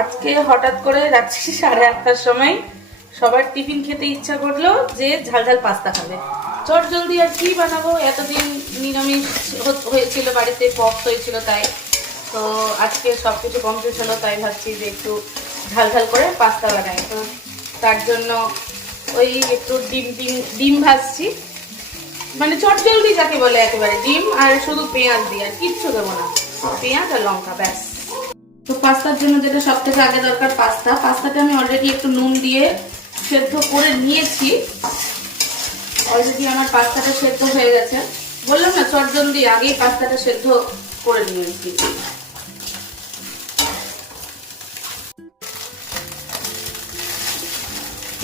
আজকে হঠাৎ করে রাত্রি সাড়ে আটটার সময় সবার টিফিন খেতে ইচ্ছা করল যে ঝাল ঝাল পাস্তা খাবে। চট জলদি আর কি বানাবো? এতদিন নিরামিষ হয়েছিল বাড়িতে পক্স হয়েছিল তাই। তো আজকে সব কিছু কমপ্লিট হলো তাই ভাবছি যে একটু ঝাল ঝাল করে পাস্তা বানাই। তো তার জন্য ওই একটু ডিম ডিম ডিম ভাজছি। মানে চট জলদি যাকে বলে একেবারে ডিম, আর শুধু পেঁয়াজ দিয়ে আর কিচ্ছু দেবো না। পেঁয়াজ আর লঙ্কা, ব্যাস। তো পাস্তার জন্য যেটা সব থেকে আগে দরকার পাস্তা। পাস্তাটা আমি অলরেডি একটু নুন দিয়ে সেদ্ধ করে নিয়েছি। অলরেডি আমার পাস্তাটা সেদ্ধ হয়ে গেছে। বললাম না, চটজন দিয়ে আগেই পাস্তাটা সেদ্ধ করে নিয়েছি।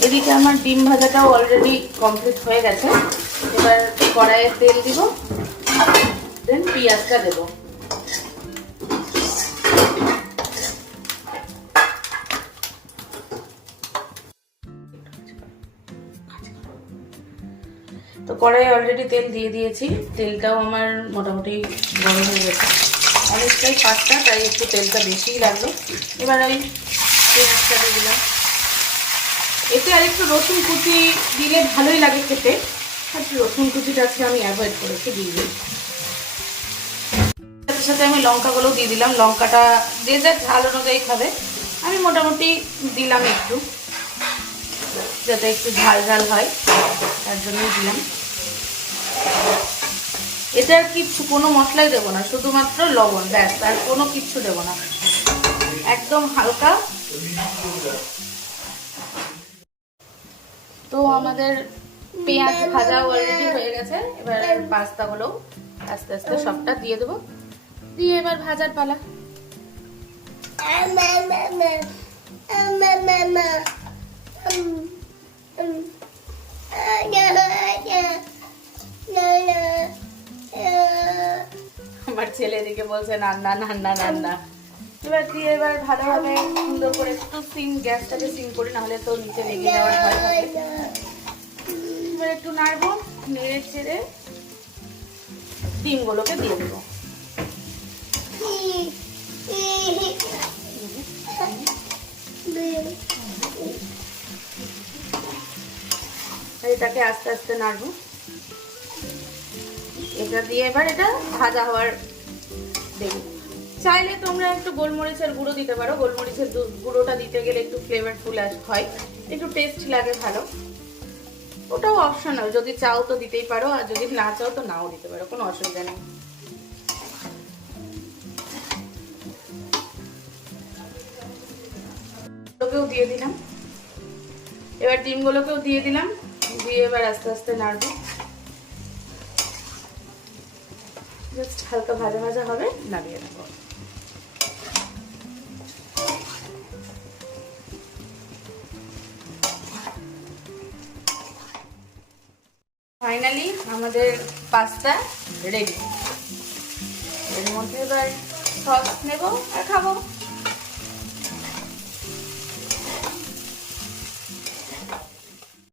এদিকে আমার ডিম ভাজাটাও অলরেডি কমপ্লিট হয়ে গেছে। এবার কড়াইয়ে তেল দিব দেন পেঁয়াজটা দেবো। তো কড়াই অলরেডি তেল দিয়ে দিয়েছি। তেলটাও আমার মোটামুটি গরম হয়ে গেছে। অনেকটাই পাস্তা তাই একটু তেলটা বেশিই লাগল। এবার ওই পেঁয়াজটা দিয়ে দিলাম। এতে আর একটু রসুন কুচি দিলে ভালোই লাগে খেতে। আর রসুন কুচিটা আজকে আমি অ্যাভয়েড করেছি, দিয়ে দিই। সাথে সাথে আমি লঙ্কাগুলো দিয়ে দিলাম। লঙ্কাটা যে যা ঝাল অনুযায়ী খাবে, আমি মোটামুটি দিলাম একটু, যাতে একটু ঝাল ঝাল হয়। তার জন্যই দিলাম এতে আর কিচ্ছু কোনো মশলাই দেবো না শুধুমাত্র লবণ ব্যাস আর কোনো কিচ্ছু দেবো না একদম হালকা তো আমাদের পেঁয়াজ ভাজা অলরেডি হয়ে গেছে এবার পাস্তাগুলো আস্তে আস্তে সবটা দিয়ে দেবো দিয়ে এবার ভাজার পালা আমার ছেলে এদিকে বলছে নান্না নান্না নান্না এবার দিয়ে এবার ভালোভাবে সুন্দর করে একটু সিম গ্যাসটাকে সিম করি, নাহলে তো নিচে লেগে যাওয়ার ভয় এবার একটু নাড়বো, নেড়ে ছেড়ে ডিমগুলোকে দিয়ে দেবো। এটাকে আস্তে আস্তে নাড়বো। এটা দিয়ে এবার এটা ভাজা হওয়ার দেবো। চাইলে তোমরা একটু গোলমরিচের গুঁড়ো দিতে পারো। গোলমরিচের গুঁড়োটা দিতে গেলে একটু ফ্লেভারফুল হয়। একটু টেস্ট লাগে ভালো। ওটাও অপশনাল যদি চাও তো দিতেই পারো, আর যদি না চাও তো নাও দিতে পারো, কোনো অসুবিধা নেই। দিয়ে দিলাম। এবার ডিমগুলোকেও দিয়ে দিলাম। দিয়ে এবার আস্তে আস্তে নাড়বো। জাস্ট হালকা ভাজা ভাজা হবে, নামিয়ে নেব। ফাইনালি আমাদের পাস্তা রেডি এর মধ্যে এবার সস নেব আর খাব।